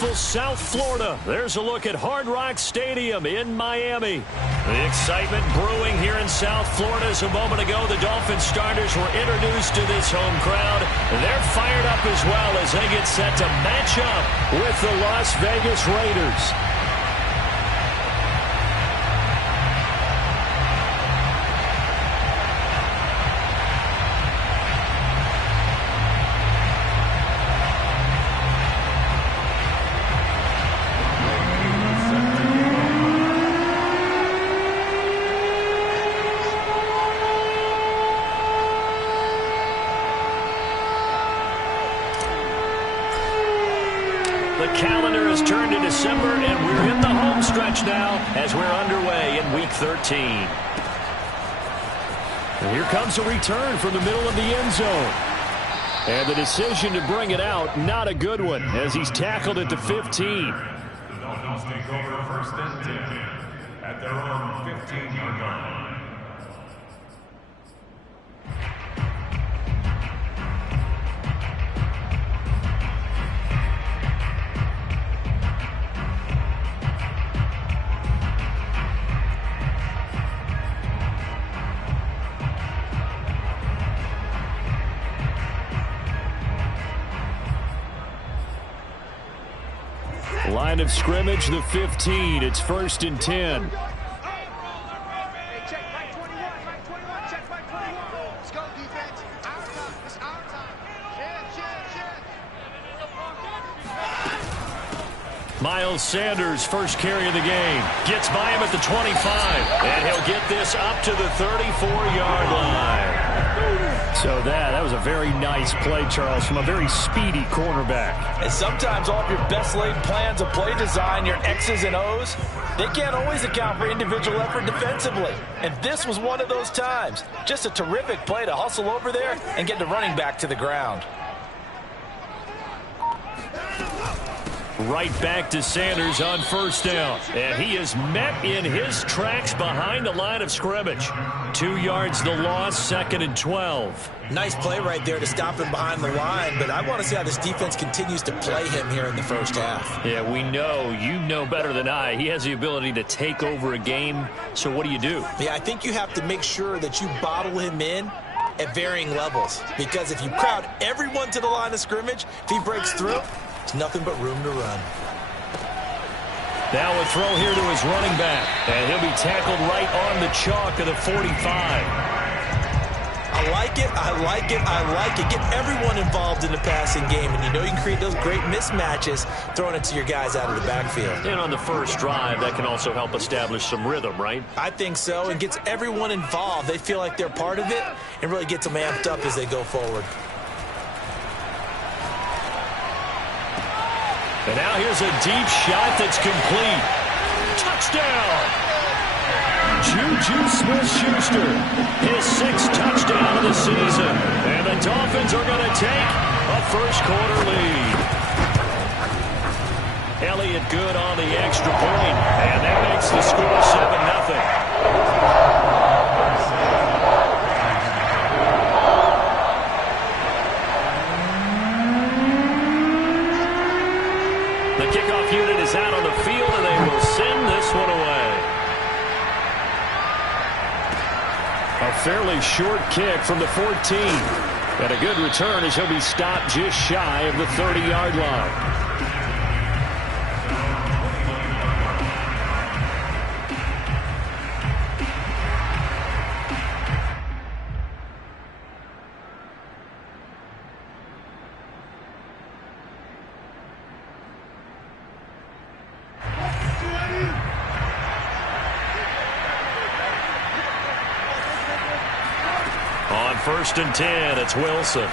beautiful South Florida. There's a look at Hard Rock Stadium in Miami. The excitement brewing here in South Florida. As a moment ago, the Dolphins starters were introduced to this home crowd. They're fired up as well as they get set to match up with the Las Vegas Raiders. The calendar has turned to December, and we're in the home stretch now as we're underway in Week 13. And here comes a return from the middle of the end zone. And the decision to bring it out, not a good one, as he's tackled at the 15. The Dolphins take over first and 10 at their own 15-yard line. Line of scrimmage, the 15. It's first and 10. Miles Sanders, first carry of the game. Gets by him at the 25. And he'll get this up to the 34-yard line. So that was a very nice play, Charles, from a very speedy cornerback. And sometimes all of your best laid plans of play design, your X's and O's, they can't always account for individual effort defensively. And this was one of those times. Just a terrific play to hustle over there and get the running back to the ground. Right back to Sanders on first down. And he is met in his tracks behind the line of scrimmage. 2 yards the loss, second and 12. Nice play right there to stop him behind the line, but I want to see how this defense continues to play him here in the first half. Yeah, we know, you know better than I, he has the ability to take over a game. So what do you do? Yeah, I think you have to make sure that you bottle him in at varying levels, because if you crowd everyone to the line of scrimmage, if he breaks through, there's nothing but room to run. Now a throw here to his running back. And he'll be tackled right on the chalk of the 45. I like it, I like it, I like it. Get everyone involved in the passing game, and you know you can create those great mismatches throwing it to your guys out of the backfield. And on the first drive, that can also help establish some rhythm, right? I think so, and gets everyone involved. They feel like they're part of it, and really gets them amped up as they go forward. And now here's a deep shot that's complete. Touchdown! Juju Smith-Schuster, his 6th touchdown of the season. And the Dolphins are going to take a first-quarter lead. Elliott good on the extra point, and that makes the score 7-0. The kickoff unit is out on the field, and they will send this one away. A fairly short kick from the 14. And a good return as he'll be stopped just shy of the 30-yard line. On first and 10, it's Wilson.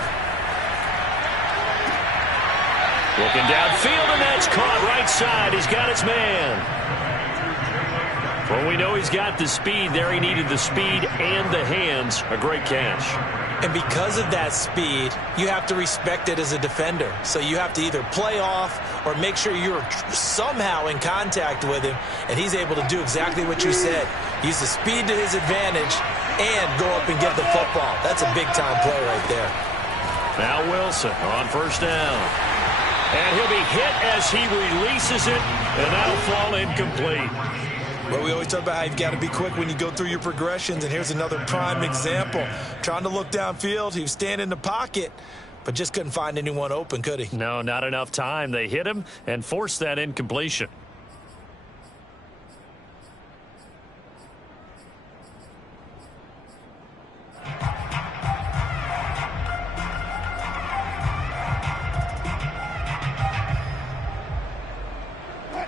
Looking downfield, and that's caught right side. He's got his man. Well, we know he's got the speed there. He needed the speed and the hands. A great catch. And because of that speed, you have to respect it as a defender. So you have to either play off or make sure you're somehow in contact with him, and he's able to do exactly what you said. Use the speed to his advantage and go up and get the football. That's a big-time play right there. Now Wilson on first down. And he'll be hit as he releases it, and that'll fall incomplete. Well, we always talk about how you've got to be quick when you go through your progressions, and here's another prime example. Trying to look downfield, he was standing in the pocket, but just couldn't find anyone open, could he? No, not enough time. They hit him and forced that incompletion.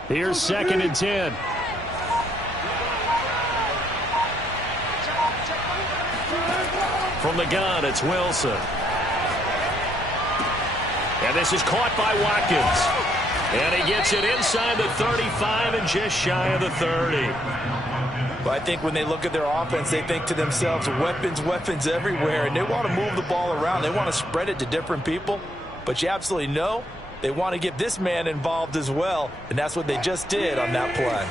Here's 2nd and 10. From the gun, it's Wilson. And this is caught by Watkins. And he gets it inside the 35 and just shy of the 30. Well, I think when they look at their offense, they think to themselves, weapons, weapons everywhere, and they want to move the ball around. They want to spread it to different people. But you absolutely know they want to get this man involved as well, and that's what they just did on that play.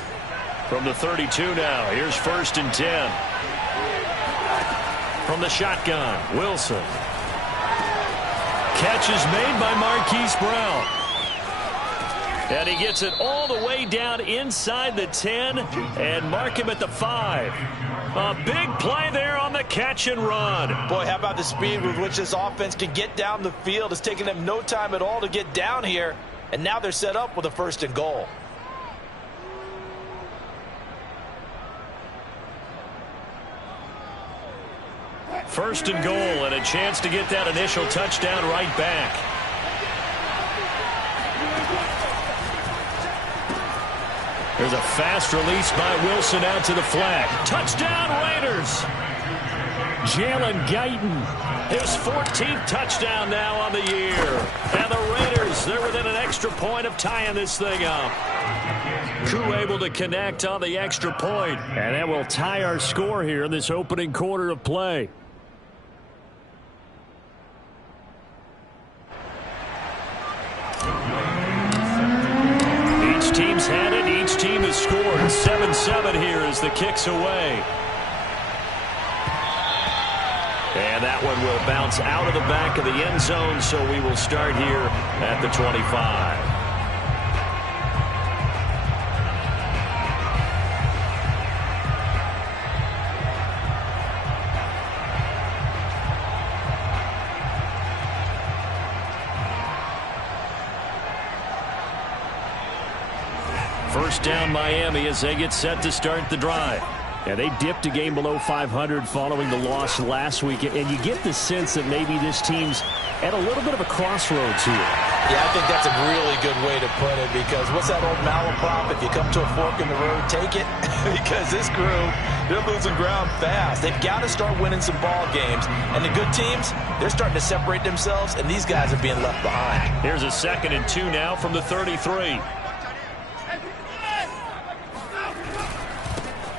From the 32 now, here's 1st and 10. From the shotgun, Wilson. Catch is made by Marquise Brown. And he gets it all the way down inside the 10 and mark him at the 5. A big play there on the catch and run. Boy, how about the speed with which this offense can get down the field? It's taken them no time at all to get down here, and now they're set up with a 1st and goal. First and goal, and a chance to get that initial touchdown right back. There's a fast release by Wilson out to the flag. Touchdown, Raiders! Jalen Guyton, his 14th touchdown now on the year. And the Raiders, they're within an extra point of tying this thing up. Koo able to connect on the extra point, and that will tie our score here in this opening quarter of play. Each team's had it. Each team has scored. 7-7 here as the kick's away. And that one will bounce out of the back of the end zone, so we will start here at the 25. First down Miami as they get set to start the drive. Yeah, they dipped a game below 500 following the loss last week, and you get the sense that maybe this team's at a little bit of a crossroads here. Yeah, I think that's a really good way to put it, because what's that old malaprop? If you come to a fork in the road, take it. Because this crew, they're losing ground fast. They've got to start winning some ball games. And the good teams, they're starting to separate themselves, and these guys are being left behind. Here's a 2nd and 2 now from the 33.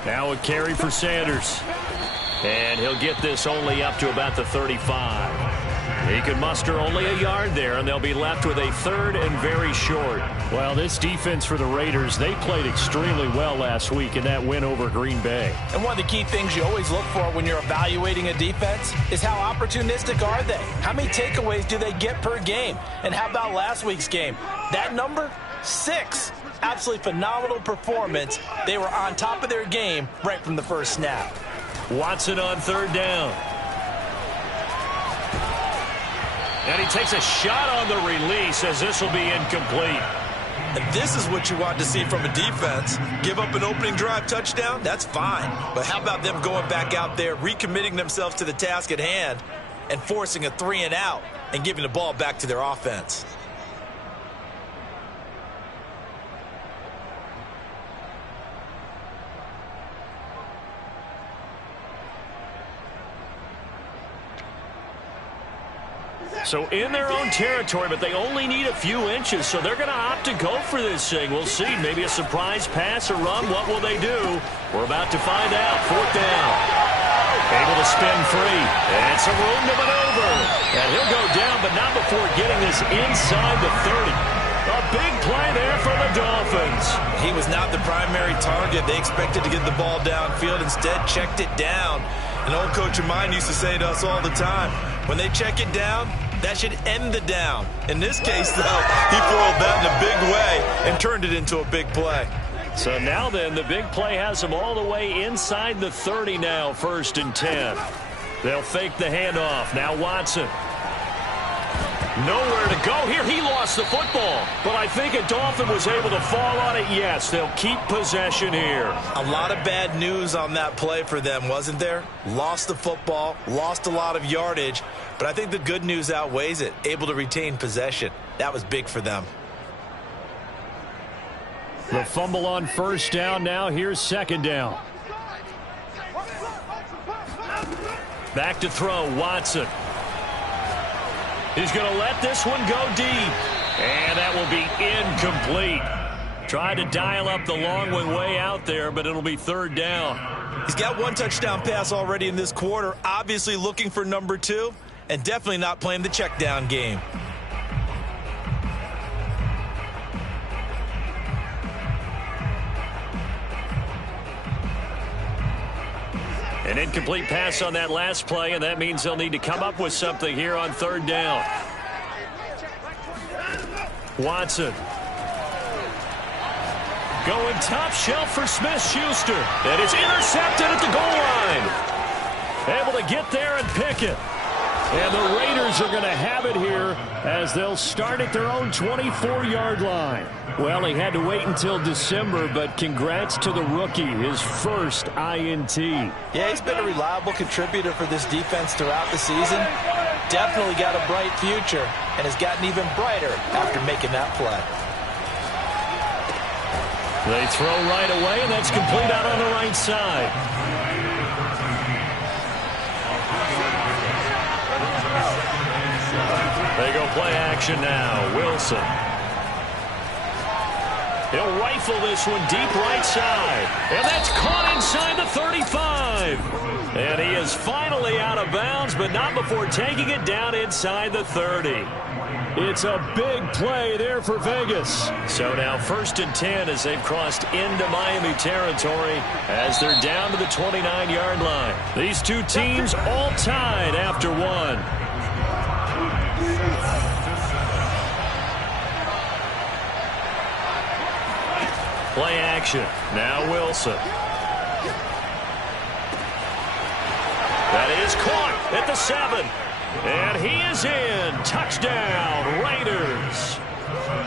Now a carry for Sanders. And he'll get this only up to about the 35. He can muster only a yard there, and they'll be left with a 3rd and very short. Well, this defense for the Raiders, they played extremely well last week in that win over Green Bay. And one of the key things you always look for when you're evaluating a defense is how opportunistic are they? How many takeaways do they get per game? And how about last week's game? That number, 6. Absolutely phenomenal performance. They were on top of their game right from the first snap. Watson on 3rd down. And he takes a shot on the release as this will be incomplete. And this is what you want to see from a defense. Give up an opening drive touchdown, that's fine. But how about them going back out there, recommitting themselves to the task at hand, and forcing a 3 and out and giving the ball back to their offense? So in their own territory, but they only need a few inches, so they're going to opt to go for this thing. We'll see. Maybe a surprise pass or run. What will they do? We're about to find out. 4th down. Able to spin free. And some room to maneuver. And he'll go down, but not before getting this inside the 30. A big play there for the Dolphins. He was not the primary target. They expected to get the ball downfield. Instead, checked it down. An old coach of mine used to say to us all the time, when they check it down, That should end the down. In this case, though, he foiled that in a big way and turned it into a big play. So now then, the big play has them all the way inside the 30 now, 1st and 10. They'll fake the handoff. Now Watson. Nowhere to go here. He lost the football. But I think a Dolphin was able to fall on it. Yes, they'll keep possession here. A lot of bad news on that play for them, wasn't there? Lost the football, lost a lot of yardage. But I think the good news outweighs it. Able to retain possession. That was big for them. The fumble on 1st down. Now here's 2nd down. Back to throw, Watson. He's going to let this one go deep. And that will be incomplete. Tried to dial up the long one way out there, but it'll be 3rd down. He's got 1 touchdown pass already in this quarter. Obviously looking for number 2. And definitely not playing the check down game. An incomplete pass on that last play, and that means they'll need to come up with something here on 3rd down. Watson. Going top shelf for Smith-Schuster. And it's intercepted at the goal line. Able to get there and pick it. And the Raiders are going to have it here as they'll start at their own 24-yard line. Well, he had to wait until December, but congrats to the rookie, his first INT. Yeah, he's been a reliable contributor for this defense throughout the season. Definitely got a bright future and has gotten even brighter after making that play. They throw right away, and that's complete out on the right side. They go play action now. Wilson. He'll rifle this one deep right side. And that's caught inside the 35. And he is finally out of bounds, but not before taking it down inside the 30. It's a big play there for Vegas. So now 1st and 10 as they've crossed into Miami territory as they're down to the 29-yard line. These two teams all tied after 1. Play action. Now Wilson. That is caught at the 7. And he is in. Touchdown, Raiders.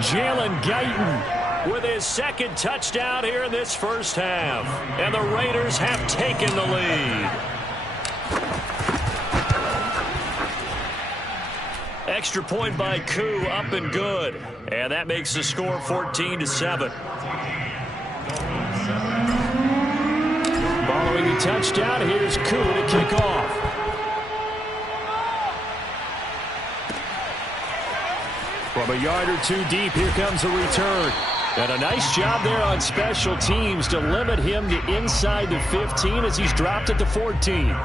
Jalen Guyton with his 2nd touchdown here in this first half. And the Raiders have taken the lead. Extra point by Koo, up and good. And that makes the score 14-7. Following the touchdown, here's Koo to kick off. From a yard or 2 deep, here comes a return. And a nice job there on special teams to limit him to inside the 15 as he's dropped at the 14.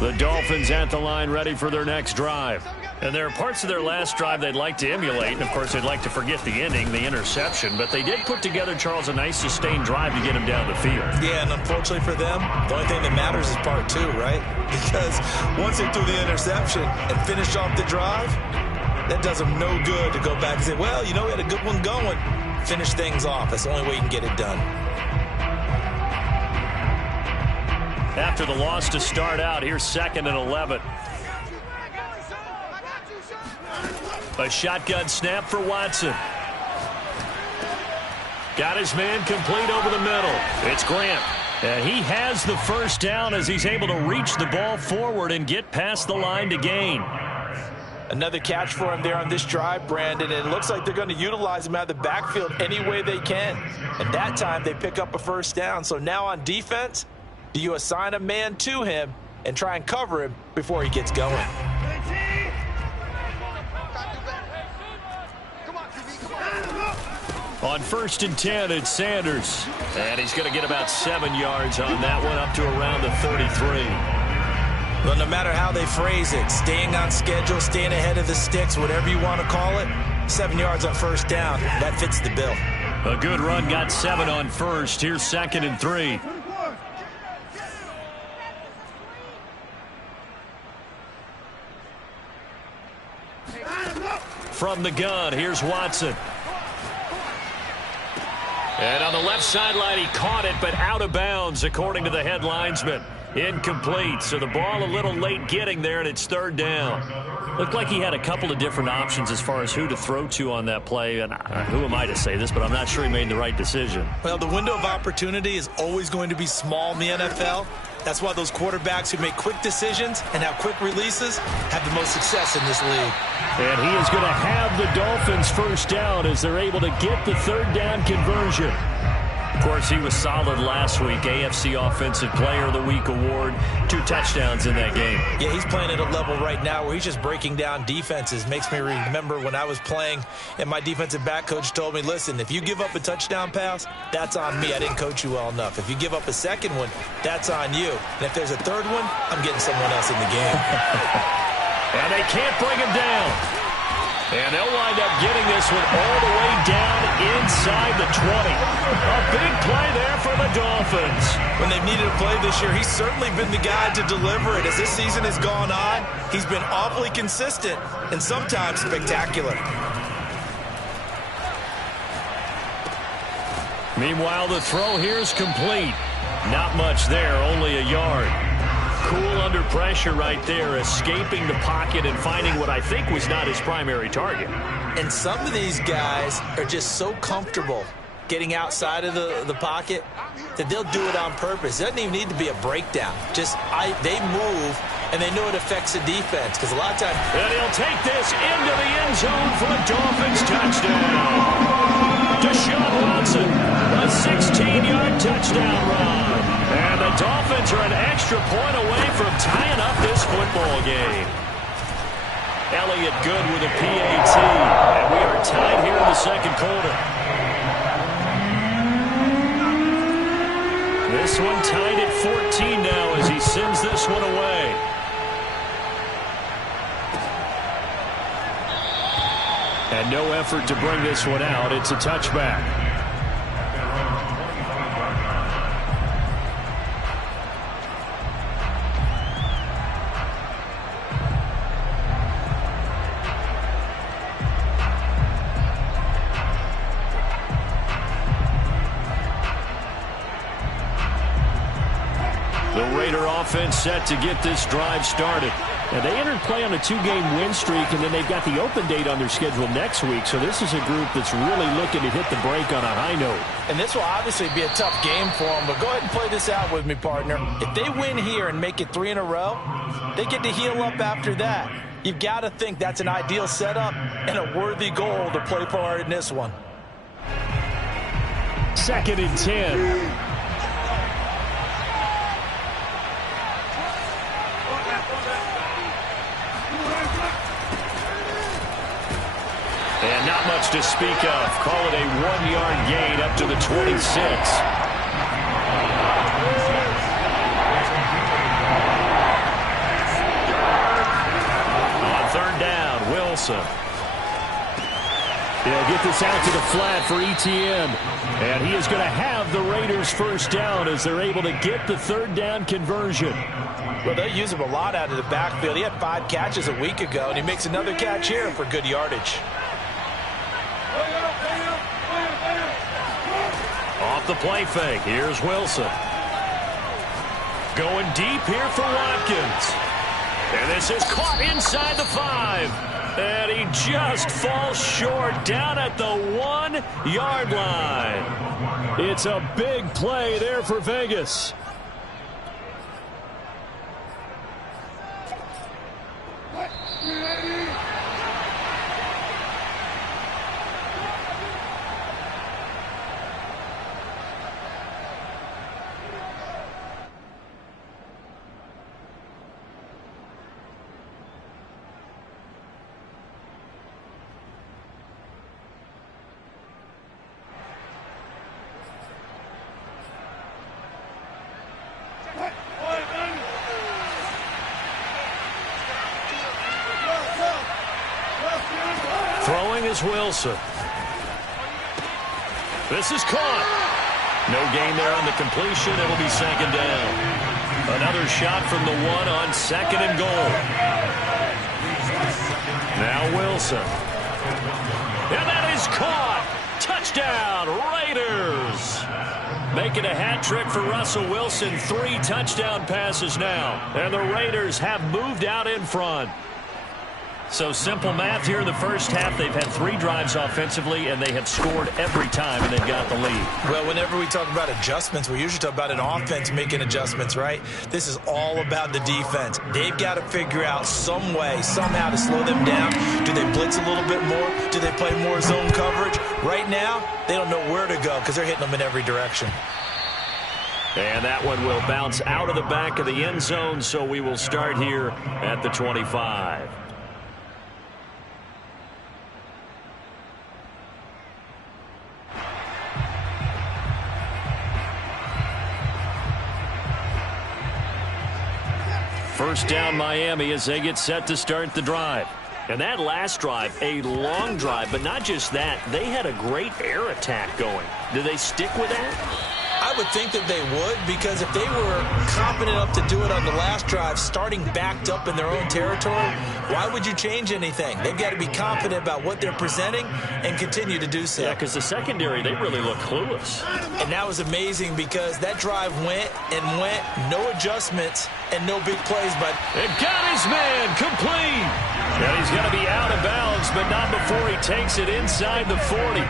The Dolphins at the line ready for their next drive. And there are parts of their last drive they'd like to emulate. And, of course, they'd like to forget the ending, the interception. But they did put together, Charles, a nice sustained drive to get him down the field. Yeah, and unfortunately for them, the only thing that matters is part 2, right? Because once they threw the interception and finished off the drive, that does them no good to go back and say, well, you know, we had a good one going. Finish things off. That's the only way you can get it done. After the loss to start out, here's 2nd and 11. A shotgun snap for Watson. Got his man complete over the middle. It's Grant. And he has the first down as he's able to reach the ball forward and get past the line to gain. Another catch for him there on this drive, Brandon. And it looks like they're going to utilize him out of the backfield any way they can. And that time they pick up a first down. So now on defense, do you assign a man to him and try and cover him before he gets going? On 1st and 10, it's Sanders. And he's going to get about 7 yards on that one, up to around the 33. Well, no matter how they phrase it, staying on schedule, staying ahead of the sticks, whatever you want to call it, 7 yards on first down, that fits the bill. A good run, got 7 on first. Here's 2nd and 3. From the gun, here's Watson. And on the left sideline, he caught it, but out of bounds, according to the head linesman. Incomplete, so the ball a little late getting there, and it's 3rd down. Looked like he had a couple of different options as far as who to throw to on that play. And who am I to say this, but I'm not sure he made the right decision. Well, the window of opportunity is always going to be small in the NFL. That's why those quarterbacks who make quick decisions and have quick releases have the most success in this league. And he is going to have the Dolphins first down as they're able to get the 3rd down conversion. Of course, he was solid last week. AFC Offensive Player of the Week award. 2 touchdowns in that game. Yeah, he's playing at a level right now where he's just breaking down defenses. Makes me remember when I was playing and my defensive back coach told me, listen, if you give up a touchdown pass, that's on me. I didn't coach you well enough. If you give up a second one, that's on you. And if there's a third one, I'm getting someone else in the game. And they can't bring him down. And they'll wind up getting this one all the way down inside the 20. A big play there for the Dolphins. When they've needed a play this year, he's certainly been the guy to deliver it. As this season has gone on, he's been awfully consistent and sometimes spectacular. Meanwhile, the throw here is complete. Not much there, only a yard. Cool under pressure right there, escaping the pocket and finding what I think was not his primary target. And some of these guys are just so comfortable getting outside of the pocket that they'll do it on purpose. It doesn't even need to be a breakdown. They move, and they know it affects the defense because a lot of times... And he'll take this into the end zone for a Dolphins touchdown. Deshaun Watson, a 16-yard touchdown run. And the Dolphins are an extra point away from tying up this football game. Elliott good with a PAT. And we are tied here in the 2nd quarter. This one tied at 14 now as he sends this one away. And no effort to bring this one out. It's a touchback. The Raider offense set to get this drive started. And they entered play on a 2-game win streak, and then they've got the open date on their schedule next week. So this is a group that's really looking to hit the break on a high note. And this will obviously be a tough game for them, but go ahead and play this out with me, partner. If they win here and make it 3 in a row, they get to heal up after that. You've got to think that's an ideal setup and a worthy goal to play for in this one. 2nd and 10. And not much to speak of. Call it a 1-yard gain up to the 26. On 3rd down, Wilson. He'll get this out to the flat for Etienne. And he is going to have the Raiders first down as they're able to get the 3rd down conversion. Well, they use him a lot out of the backfield. He had 5 catches a week ago, and he makes another catch here for good yardage. Off the play fake, here's Wilson. Going deep here for Watkins. And this is caught inside the 5. And he just falls short down at the 1-yard line. It's a big play there for Vegas. is Wilson. This is caught. No gain there on the completion. It'll be second down. Another shot from the one on second and goal. Now Wilson. And that is caught. Touchdown, Raiders. Making a hat trick for Russell Wilson. 3 touchdown passes now. And the Raiders have moved out in front. So simple math here in the first half. They've had 3 drives offensively, and they have scored every time, and they've got the lead. Well, whenever we talk about adjustments, we usually talk about an offense making adjustments, right? This is all about the defense. They've got to figure out some way, somehow to slow them down. Do they blitz a little bit more? Do they play more zone coverage? Right now, they don't know where to go because they're hitting them in every direction. And that one will bounce out of the back of the end zone, so we will start here at the 25. First down Miami as they get set to start the drive. And that last drive, a long drive, but not just that. They had a great air attack going. Do they stick with that? I would think that they would, because if they were confident enough to do it on the last drive, starting backed up in their own territory, why would you change anything? They've got to be confident about what they're presenting and continue to do so. Yeah, because the secondary, they really look clueless. And that was amazing because that drive went and went, no adjustments and no big plays. But it got his man complete. And he's going to be out of bounds, but not before he takes it inside the 40.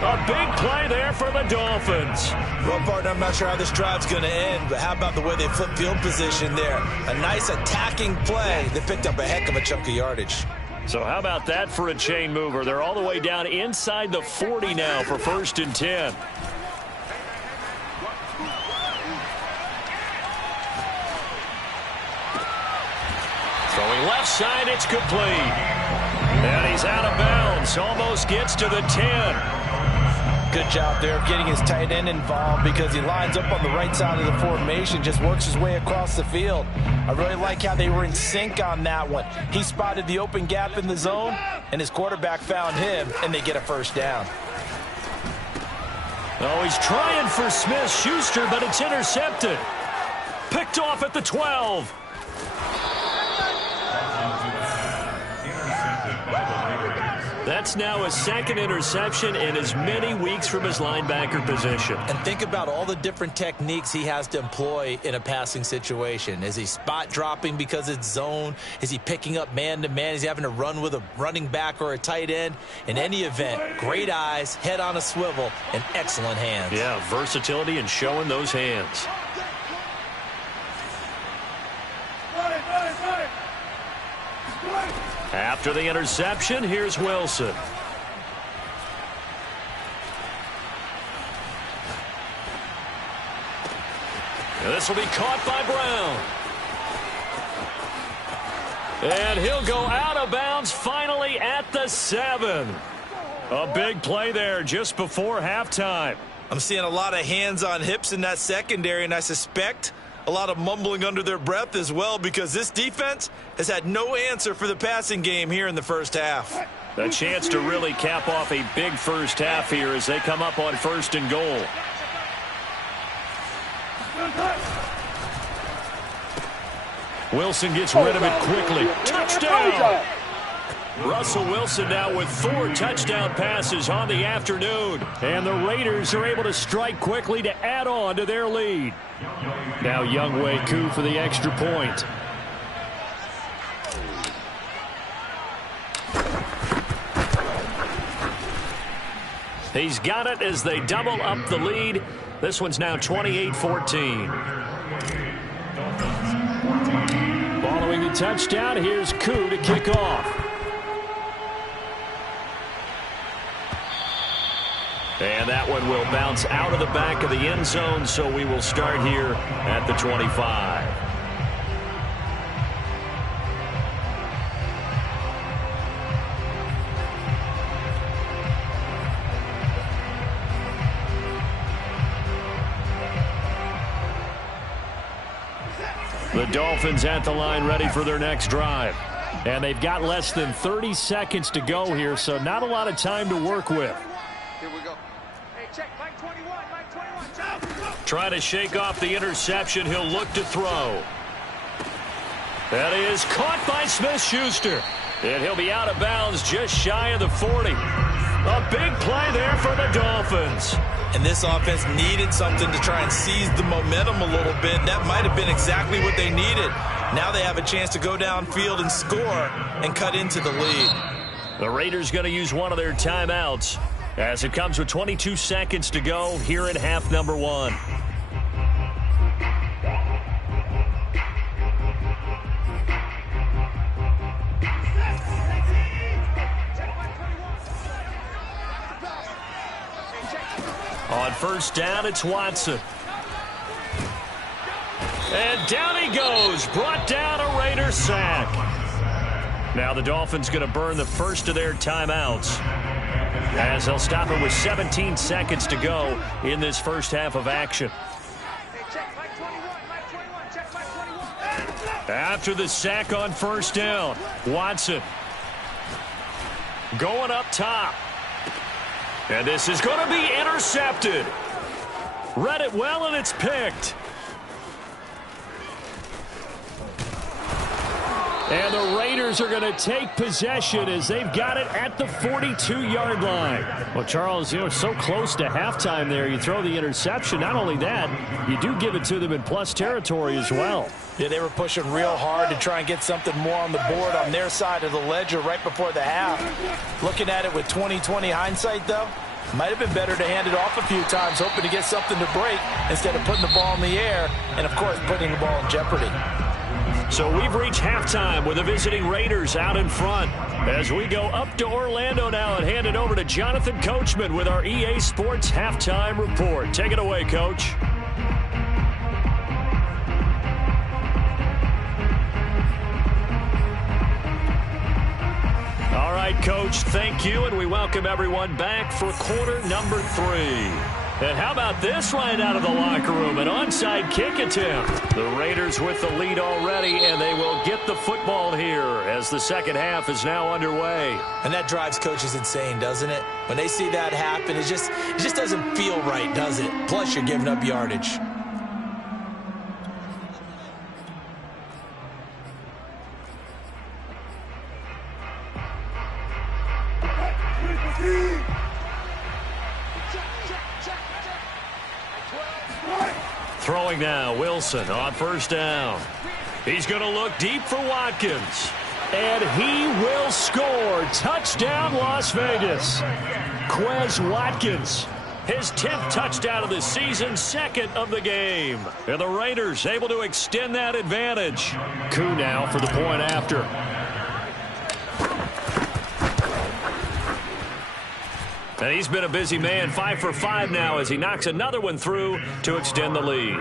A big play there for the Dolphins. Well, partner, I'm not sure how this drive's going to end, but how about the way they flip field position there? A nice attacking play that picked up a heck of a chunk of yardage. So how about that for a chain mover? They're all the way down inside the 40 now for 1st and 10. Throwing left side, it's complete. And he's out of bounds. Almost gets to the 10. Good job there of getting his tight end involved because he lines up on the right side of the formation, just works his way across the field. I really like how they were in sync on that one. He spotted the open gap in the zone, and his quarterback found him, and they get a first down. Oh, he's trying for Smith-Schuster, but it's intercepted. Picked off at the 12. That's now his 2nd interception in as many weeks from his linebacker position. And think about all the different techniques he has to employ in a passing situation. Is he spot dropping because it's zone? Is he picking up man-to-man? Is he having to run with a running back or a tight end? In any event, great eyes, head on a swivel, and excellent hands. Yeah, versatility and showing those hands. After the interception, here's Wilson. And this will be caught by Brown. And he'll go out of bounds finally at the 7. A big play there just before halftime. I'm seeing a lot of hands on hips in that secondary, and I suspect a lot of mumbling under their breath as well, because this defense has had no answer for the passing game here in the first half. A chance to really cap off a big first half here as they come up on 1st and goal. Wilson gets rid of it quickly. Touchdown! Russell Wilson now with 4 touchdown passes on the afternoon. And the Raiders are able to strike quickly to add on to their lead. Now Younghoe Koo for the extra point. He's got it as they double up the lead. This one's now 28-14. Following the touchdown, here's Koo to kick off. And that one will bounce out of the back of the end zone, so we will start here at the 25. The Dolphins at the line ready for their next drive. And they've got less than 30 seconds to go here, so not a lot of time to work with. Here we go. Hey, check, Mike 21, Mike 21, check. Trying to shake off the interception. He'll look to throw. That is caught by Smith-Schuster. And he'll be out of bounds just shy of the 40. A big play there for the Dolphins. And this offense needed something to try and seize the momentum a little bit. That might have been exactly what they needed. Now they have a chance to go downfield and score and cut into the lead. The Raiders going to use one of their timeouts as it comes with 22 seconds to go here in half number 1. On first down, it's Watson. And down he goes. Brought down a Raider sack. Now the Dolphins going to burn the first of their timeouts as they'll stop it with 17 seconds to go in this first half of action. After the sack on first down, Watson going up top. And this is going to be intercepted. Read it well, and it's picked. And the Raiders are going to take possession as they've got it at the 42-yard line. Well, Charles, so close to halftime there. You throw the interception. Not only that, you do give it to them in plus territory as well. Yeah, they were pushing real hard to try and get something more on the board on their side of the ledger right before the half. Looking at it with 20/20 hindsight, though, might have been better to hand it off a few times, hoping to get something to break instead of putting the ball in the air and, of course, putting the ball in jeopardy. So we've reached halftime with the visiting Raiders out in front. As we go up to Orlando now and hand it over to Jonathan Coachman with our EA Sports Halftime Report. Take it away, Coach. All right, Coach, thank you, and we welcome everyone back for quarter number 3. And how about this right out of the locker room? An onside kick attempt. The Raiders with the lead already, and they will get the football here as the second half is now underway. And that drives coaches insane, doesn't it? When they see that happen, it just doesn't feel right, does it? Plus, you're giving up yardage. Throwing now, Wilson on first down. He's going to look deep for Watkins. And he will score. Touchdown, Las Vegas. Quez Watkins. His 10th touchdown of the season, 2nd of the game. And the Raiders able to extend that advantage. Koo now for the point after. And he's been a busy man, 5 for 5 now as he knocks another one through to extend the lead.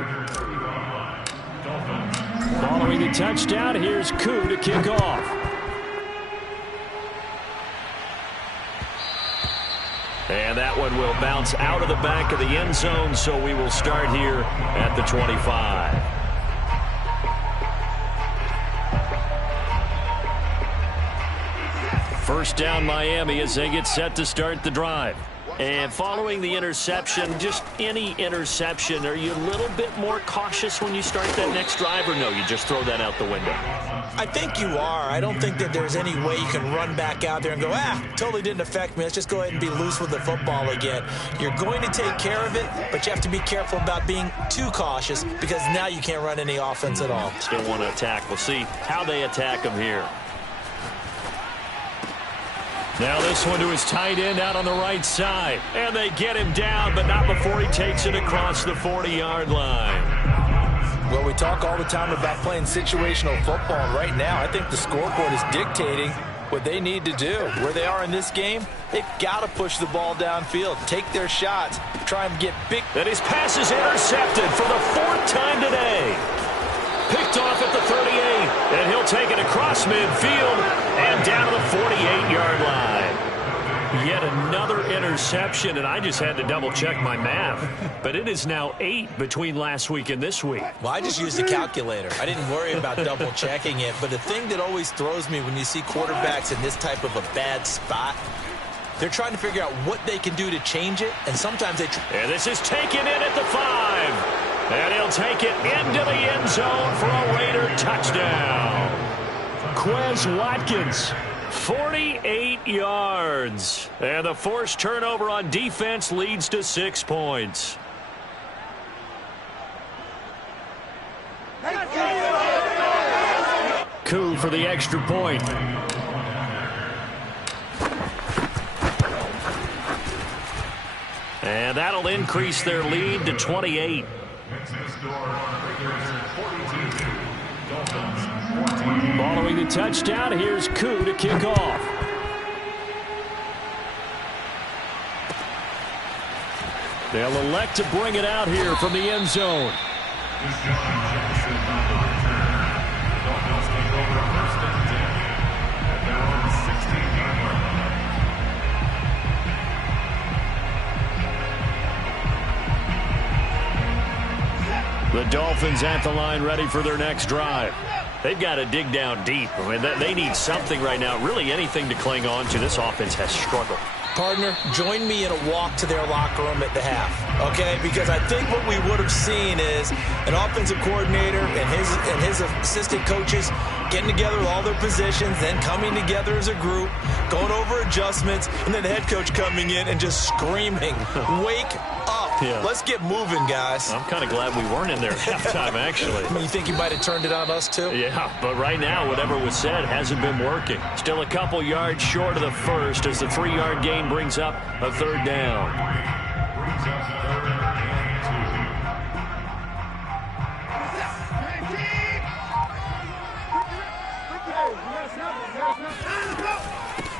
Following the touchdown, here's Koo to kick off. And that one will bounce out of the back of the end zone, so we will start here at the 25. First down, Miami, as they get set to start the drive. And following the interception, just any interception, are you a little bit more cautious when you start that next drive, or no, you just throw that out the window? I think you are. I don't think that there's any way you can run back out there and go, totally didn't affect me. Let's just go ahead and be loose with the football again. You're going to take care of it, but you have to be careful about being too cautious because now you can't run any offense at all. Still want to attack. We'll see how they attack them here. Now this one to his tight end out on the right side. And they get him down, but not before he takes it across the 40-yard line. Well, we talk all the time about playing situational football. And right now, I think the scoreboard is dictating what they need to do. Where they are in this game, they've got to push the ball downfield, take their shots, try and get big. And his pass is intercepted for the 4th time today. Picked off at the 38, and he'll take it across midfield and down to the 48-yard line. Yet another interception, and I just had to double-check my math. But it is now 8 between last week and this week. Well, I just used a calculator. I didn't worry about double-checking it. But the thing that always throws me when you see quarterbacks in this type of a bad spot, they're trying to figure out what they can do to change it, and sometimes they... And this is taken in at the 5. And he'll take it into the end zone for a Raider touchdown. Quez Watkins, 48 yards. And the forced turnover on defense leads to 6 points. Koo for the extra point. And that'll increase their lead to 28. Following the touchdown, here's Koo to kick off. They'll elect to bring it out here from the end zone. The Dolphins at the line ready for their next drive. They've got to dig down deep. I mean, they need something right now, really anything to cling on to. This offense has struggled. Partner, join me in a walk to their locker room at the half, okay? Because I think what we would have seen is an offensive coordinator and his assistant coaches getting together with all their positions, then coming together as a group, going over adjustments, and then the head coach coming in and just screaming, wake up. Yeah. Let's get moving, guys. I'm kind of glad we weren't in there at halftime, actually. I mean, you think you might have turned it on us, too? Yeah, but right now, whatever was said hasn't been working. Still a couple yards short of the first as the 3-yard gain brings up a third down.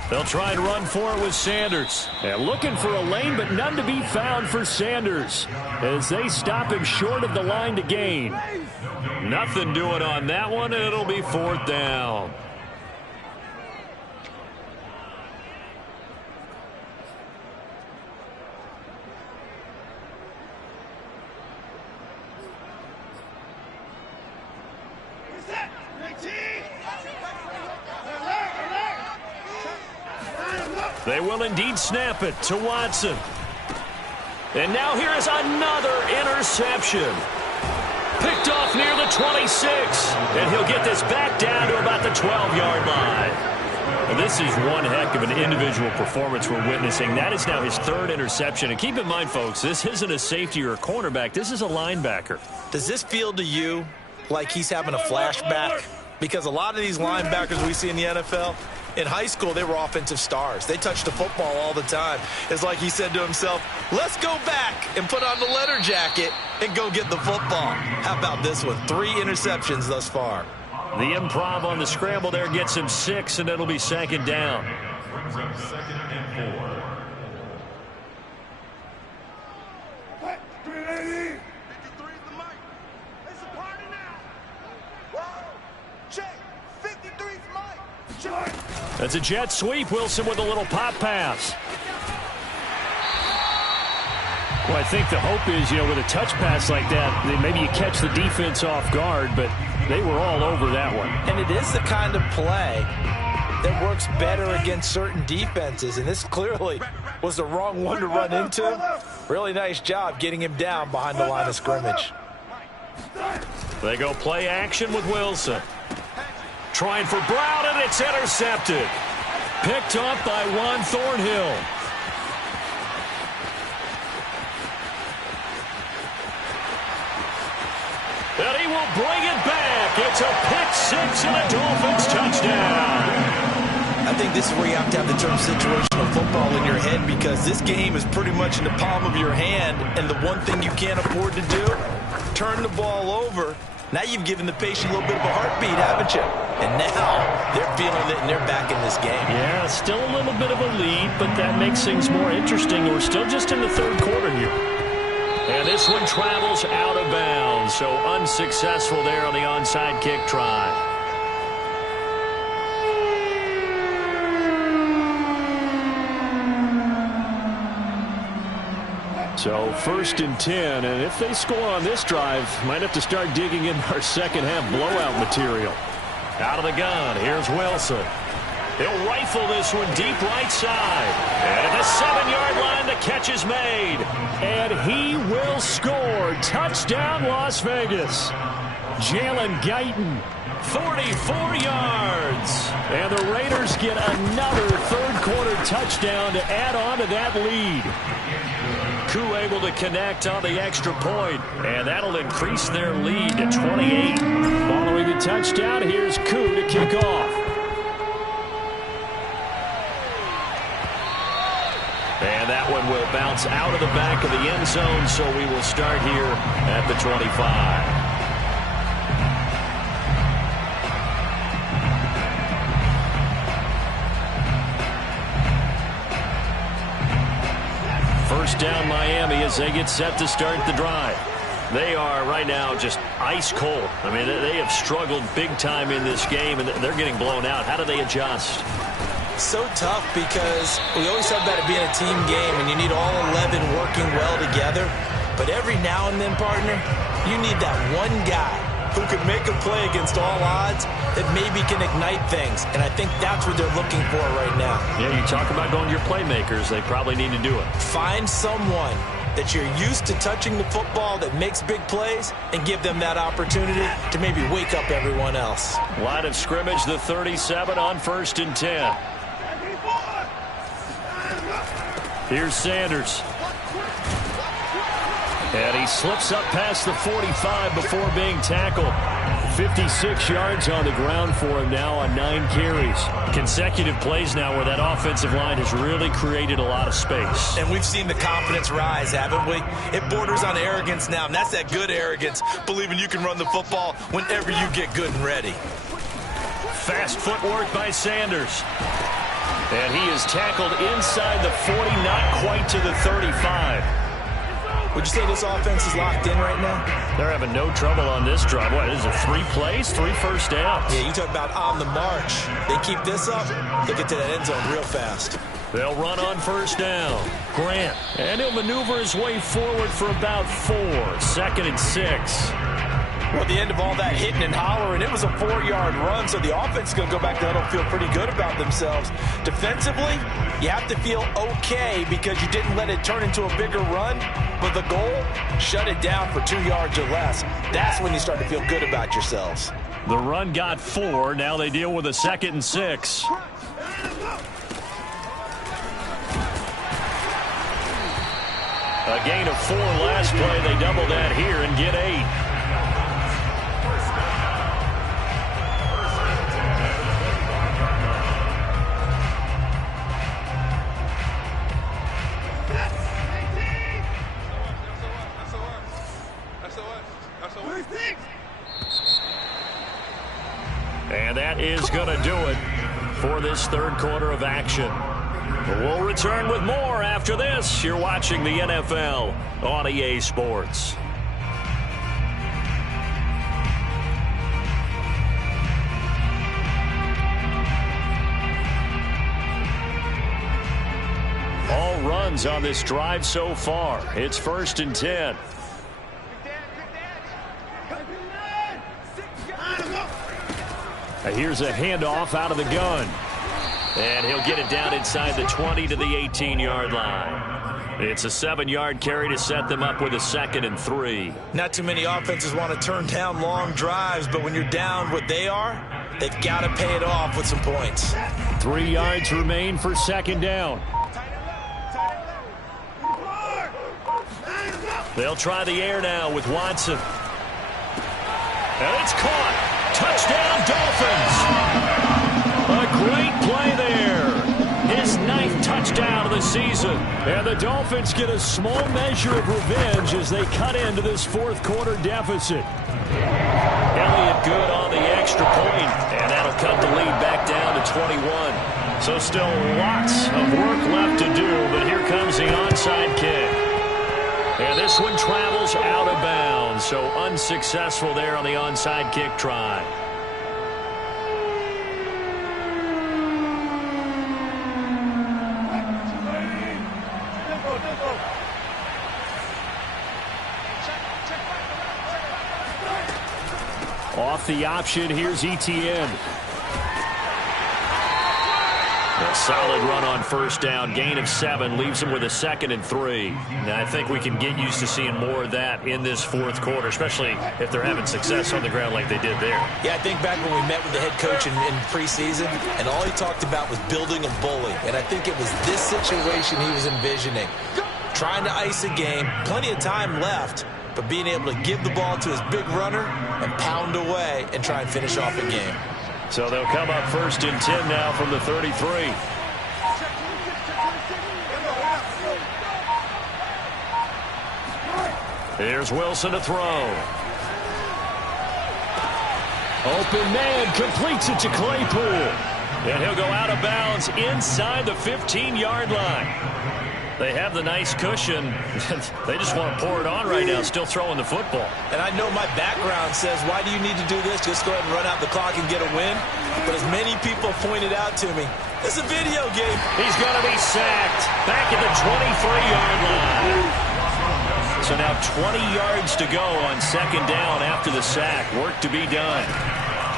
They'll try and run for it with Sanders. And looking for a lane, but none to be found for Sanders as they stop him short of the line to gain. Nothing doing on that one, and it'll be 4th down. They will indeed snap it to Watson. And now here is another interception. Picked off near the 26. And he'll get this back down to about the 12-yard line. And this is one heck of an individual performance we're witnessing. That is now his 3rd interception. And keep in mind, folks, this isn't a safety or a cornerback. This is a linebacker. Does this feel to you like he's having a flashback? Because a lot of these linebackers we see in the NFL, in high school, they were offensive stars. They touched the football all the time. It's like he said to himself, let's go back and put on the leather jacket and go get the football. How about this one? 3 interceptions thus far. The improv on the scramble there gets him 6, and it'll be 2nd down. Brings up 2nd and 4. That's a jet sweep. Wilson with a little pop pass. Well, I think the hope is, with a touch pass like that, maybe you catch the defense off guard, but they were all over that one. And it is the kind of play that works better against certain defenses, and this clearly was the wrong one to run into. Really nice job getting him down behind the line of scrimmage. They go play action with Wilson. Trying for Brown, and it's intercepted. Picked up by Juan Thornhill. And he will bring it back. It's a pick-6 and a Dolphins touchdown. I think this is where you have to have the term situational football in your head, because this game is pretty much in the palm of your hand, and the one thing you can't afford to do, turn the ball over. Now you've given the patient a little bit of a heartbeat, haven't you? And now they're feeling it, and they're back in this game. Yeah, still a little bit of a lead, but that makes things more interesting. We're still just in the 3rd quarter here. And this one travels out of bounds, so unsuccessful there on the onside kick try. So 1st and 10, and if they score on this drive, might have to start digging in our second half blowout material. Out of the gun, here's Wilson. He'll rifle this one deep right side. And at the 7-yard line, the catch is made. And he will score. Touchdown, Las Vegas. Jalen Guyton. 44 yards. And the Raiders get another third-quarter touchdown to add on to that lead. Koo able to connect on the extra point, and that'll increase their lead to 28. Following the touchdown, here's Koo to kick off. And that one will bounce out of the back of the end zone, so we will start here at the 25. First down Miami as they get set to start the drive. They are right now just ice cold. I mean, they have struggled big time in this game, and they're getting blown out. How do they adjust? So tough because we always talk about it being a team game, and you need all 11 working well together. But every now and then, partner, you need that one guy who could make a play against all odds that maybe can ignite things. And I think that's what they're looking for right now. Yeah, you talk about going to your playmakers. They probably need to do it. Find someone that you're used to touching the football that makes big plays and give them that opportunity to maybe wake up everyone else. Line of scrimmage, the 37 on 1st and 10. Here's Sanders. And he slips up past the 45 before being tackled. 56 yards on the ground for him now on 9 carries. Consecutive plays now where that offensive line has really created a lot of space. And we've seen the confidence rise, haven't we? It borders on arrogance now, and that's that good arrogance, believing you can run the football whenever you get good and ready. Fast footwork by Sanders. And he is tackled inside the 40, not quite to the 35. Would you say this offense is locked in right now? They're having no trouble on this drive. What, is it 3 plays, 3 first downs? Yeah, you talk about on the march. They keep this up, they'll get to that end zone real fast. They'll run on 1st down. Grant. And he'll maneuver his way forward for about 4. 2nd and 6. Well, at the end of all that hitting and hollering, it was a 4-yard run, so the offense is going to go back to huddle, feel pretty good about themselves. Defensively, you have to feel okay because you didn't let it turn into a bigger run, but the goal, shut it down for 2 yards or less. That's when you start to feel good about yourselves. The run got 4. Now they deal with a 2nd and 6. A gain of 4 last play. They double that here and get 8. And that is going to do it for this third quarter of action. We'll return with more after this. You're watching the NFL on EA Sports. All runs on this drive so far. It's 1st and 10. Here's a handoff out of the gun. And he'll get it down inside the 20 to the 18-yard line. It's a 7-yard carry to set them up with a 2nd and 3. Not too many offenses want to turn down long drives, but when you're down what they are, they've got to pay it off with some points. 3 yards remain for 2nd down. They'll try the air now with Watson. And it's caught. Touchdown, Dolphins. A great play there. His 9th touchdown of the season. And the Dolphins get a small measure of revenge as they cut into this fourth quarter deficit. Elliott good on the extra point, and that'll cut the lead back down to 21. So still lots of work left to do, but here comes the onside kick. And this one travels out of bounds, so unsuccessful there on the onside kick try. Off the option, here's Etienne. A solid run on first down. Gain of 7 leaves them with a 2nd and 3. Now, I think we can get used to seeing more of that in this fourth quarter, especially if they're having success on the ground like they did there. Yeah, I think back when we met with the head coach in preseason, and all he talked about was building a bully. And I think it was this situation he was envisioning. Trying to ice a game, plenty of time left, but being able to give the ball to his big runner and pound away and try and finish off a game. So they'll come up 1st and 10 now from the 33. Here's Wilson to throw. Open man completes it to Claypool. And he'll go out of bounds inside the 15-yard line. They have the nice cushion. They just want to pour it on right now, still throwing the football. And I know my background says, why do you need to do this? Just go ahead and run out the clock and get a win. But as many people pointed out to me, it's a video game. He's going to be sacked back at the 23-yard line. So now 20 yards to go on 2nd down after the sack. Work to be done.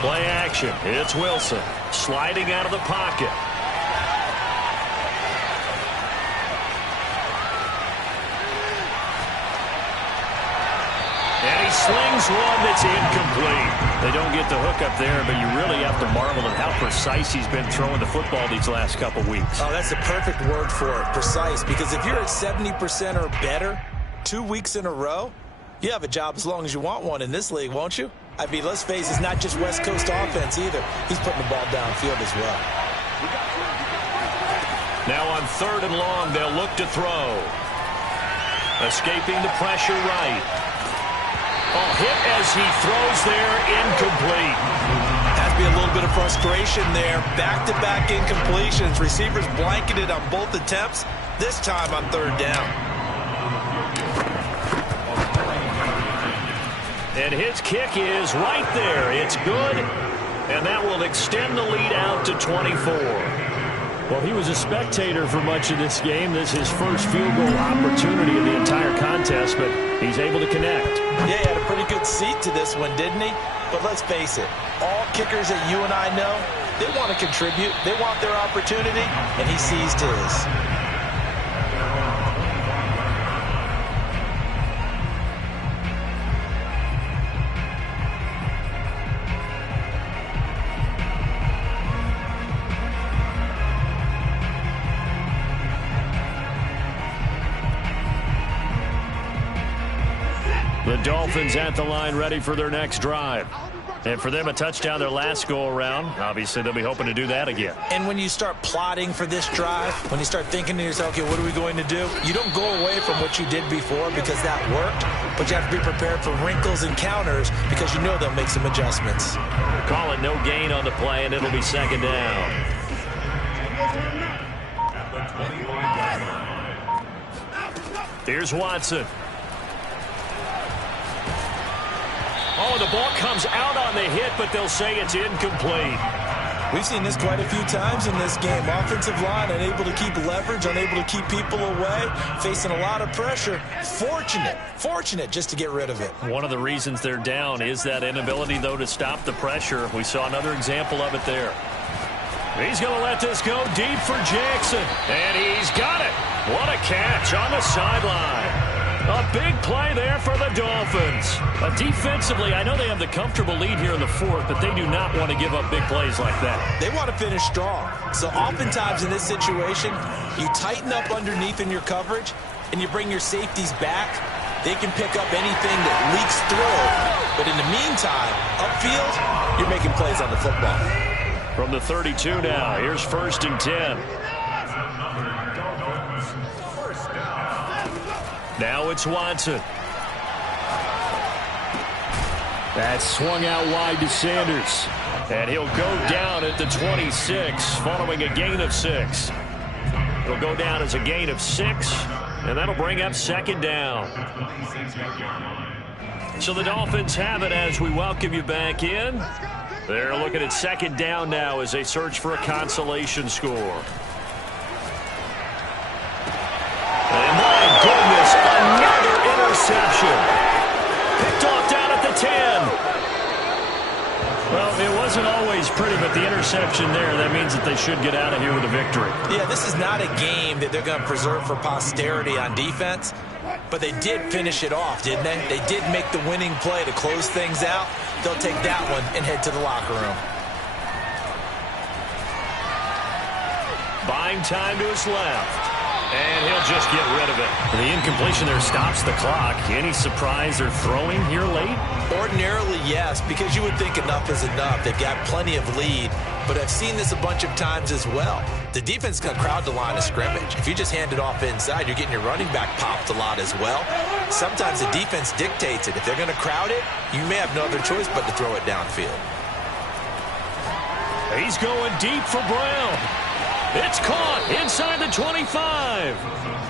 Play action. It's Wilson sliding out of the pocket. And he slings one that's incomplete. They don't get the hook up there, but you really have to marvel at how precise he's been throwing the football these last couple weeks. Oh, that's the perfect word for it, precise. Because if you're at 70% or better 2 weeks in a row, you have a job as long as you want one in this league, won't you? I mean, let's face it, it's not just West Coast offense either. He's putting the ball downfield as well. Now on 3rd and long, they'll look to throw. Escaping the pressure right. Oh, hit as he throws there, incomplete. Has to be a little bit of frustration there. Back-to-back incompletions. Receivers blanketed on both attempts, this time on 3rd down. And his kick is right there. It's good, and that will extend the lead out to 24. Well, he was a spectator for much of this game. This is his first field goal opportunity of the entire contest, but he's able to connect. Yeah, he had a pretty good seat to this one, didn't he? But let's face it, all kickers that you and I know, they want to contribute. They want their opportunity, and he seized his. The Dolphins at the line ready for their next drive. And for them, a touchdown their last go-around. Obviously, they'll be hoping to do that again. And when you start plotting for this drive, when you start thinking to yourself, okay, what are we going to do? You don't go away from what you did before because that worked, but you have to be prepared for wrinkles and counters because you know they'll make some adjustments. Call it no gain on the play, and it'll be 2nd down. Here's Watson. Oh, the ball comes out on the hit, but they'll say it's incomplete. We've seen this quite a few times in this game. Offensive line unable to keep leverage, unable to keep people away, facing a lot of pressure. Fortunate just to get rid of it. One of the reasons they're down is that inability, though, to stop the pressure. We saw another example of it there. He's going to let this go deep for Jackson, and he's got it. What a catch on the sideline. A big play there for the Dolphins. Defensively, I know they have the comfortable lead here in the 4th, but they do not want to give up big plays like that. They want to finish strong. So oftentimes in this situation, you tighten up underneath in your coverage, and you bring your safeties back. They can pick up anything that leaks through. But in the meantime, upfield, you're making plays on the football. From the 32 now, here's 1st and 10. Now it's Watson. That's swung out wide to Sanders. And he'll go down at the 26 following a gain of 6. It'll go down as a gain of 6, and that'll bring up 2nd down. So the Dolphins have it as we welcome you back in. They're looking at 2nd down now as they search for a consolation score. And my goodness, another interception. Picked off down at the 10. Well, it wasn't always pretty, but the interception there, that means that they should get out of here with a victory. Yeah, this is not a game that they're going to preserve for posterity on defense, but they did finish it off, didn't they? They did make the winning play to close things out. They'll take that one and head to the locker room. Buying time to his left. And he'll just get rid of it. The incompletion there stops the clock. Any surprise they're throwing here late? Ordinarily, yes, because you would think enough is enough. They've got plenty of lead, but I've seen this a bunch of times as well. The defense is going to crowd the line of scrimmage. If you just hand it off inside, you're getting your running back popped a lot as well. Sometimes the defense dictates it. If they're going to crowd it, you may have no other choice but to throw it downfield. He's going deep for Brown. It's caught inside the 25.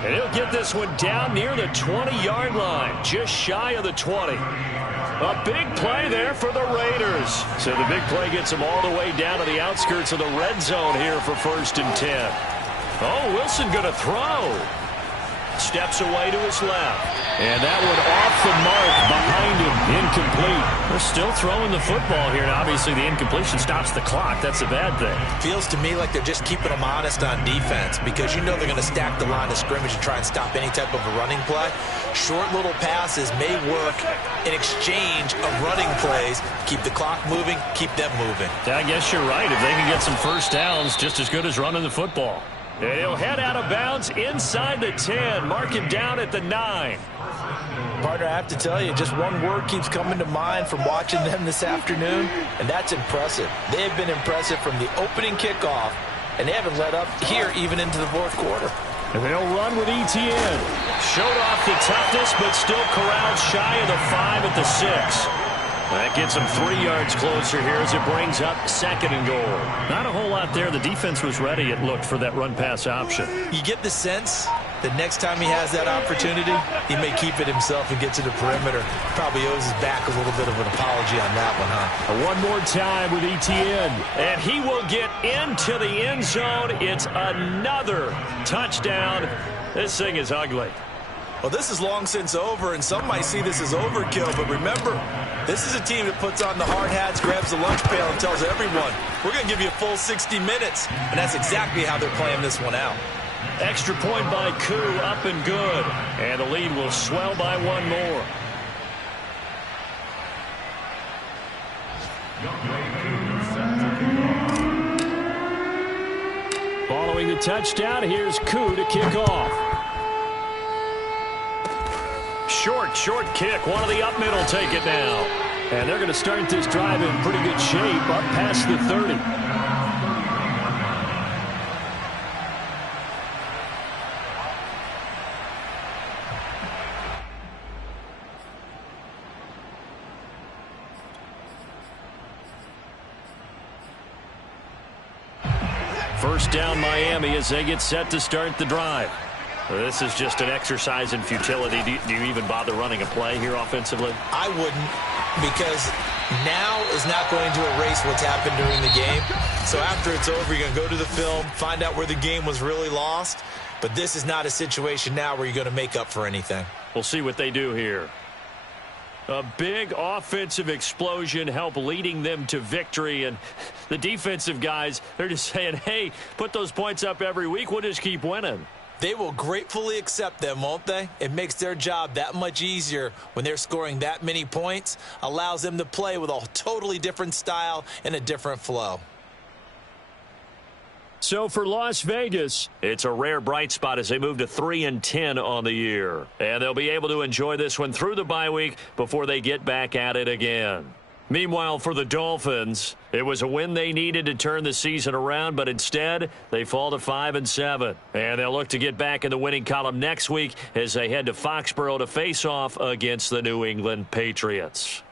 And he'll get this one down near the 20-yard line, just shy of the 20. A big play there for the Raiders. So the big play gets them all the way down to the outskirts of the red zone here for 1st and 10. Oh, Wilson going to throw. Steps away to his left. And that one off the mark behind him. Incomplete. They're still throwing the football here. And obviously the incompletion stops the clock. That's a bad thing. Feels to me like they're just keeping them honest on defense because you know they're going to stack the line of scrimmage and try and stop any type of a running play. Short little passes may work in exchange of running plays. Keep the clock moving, keep them moving. I guess you're right. If they can get some first downs, just as good as running the football. And he'll head out of bounds inside the 10. Mark him down at the 9. Partner, I have to tell you, just one word keeps coming to mind from watching them this afternoon, and that's impressive. They have been impressive from the opening kickoff, and they haven't let up here even into the 4th quarter. And they'll run with ETN. Showed off the toughness, but still corralled shy of the 5 at the 6. That gets them 3 yards closer here as it brings up 2nd and goal. Not a whole lot there. The defense was ready, it looked, for that run-pass option. You get the sense that next time he has that opportunity, he may keep it himself and get to the perimeter. Probably owes his back a little bit of an apology on that one, huh? One more time with ETN. And he will get into the end zone. It's another touchdown. This thing is ugly. Well, this is long since over, and some might see this as overkill. But remember, this is a team that puts on the hard hats, grabs the lunch pail, and tells everyone, we're going to give you a full 60 minutes. And that's exactly how they're playing this one out. Extra point by Koo, up and good. And the lead will swell by one more. Following the touchdown, here's Koo to kick off. Short kick. One of the up middle take it now. And they're going to start this drive in pretty good shape up past the 30. First down Miami as they get set to start the drive. This is just an exercise in futility. Do you even bother running a play here offensively? I wouldn't, because now is not going to erase what's happened during the game. So after it's over, you're going to go to the film, find out where the game was really lost. But this is not a situation now where you're going to make up for anything. We'll see what they do here. A big offensive explosion help leading them to victory. And the defensive guys, they're just saying, hey, put those points up every week. We'll just keep winning. They will gratefully accept them, won't they? It makes their job that much easier when they're scoring that many points. Allows them to play with a totally different style and a different flow. So for Las Vegas, it's a rare bright spot as they move to 3-10 on the year. And they'll be able to enjoy this one through the bye week before they get back at it again. Meanwhile, for the Dolphins, it was a win they needed to turn the season around, but instead, they fall to 5-7. And they'll look to get back in the winning column next week as they head to Foxborough to face off against the New England Patriots.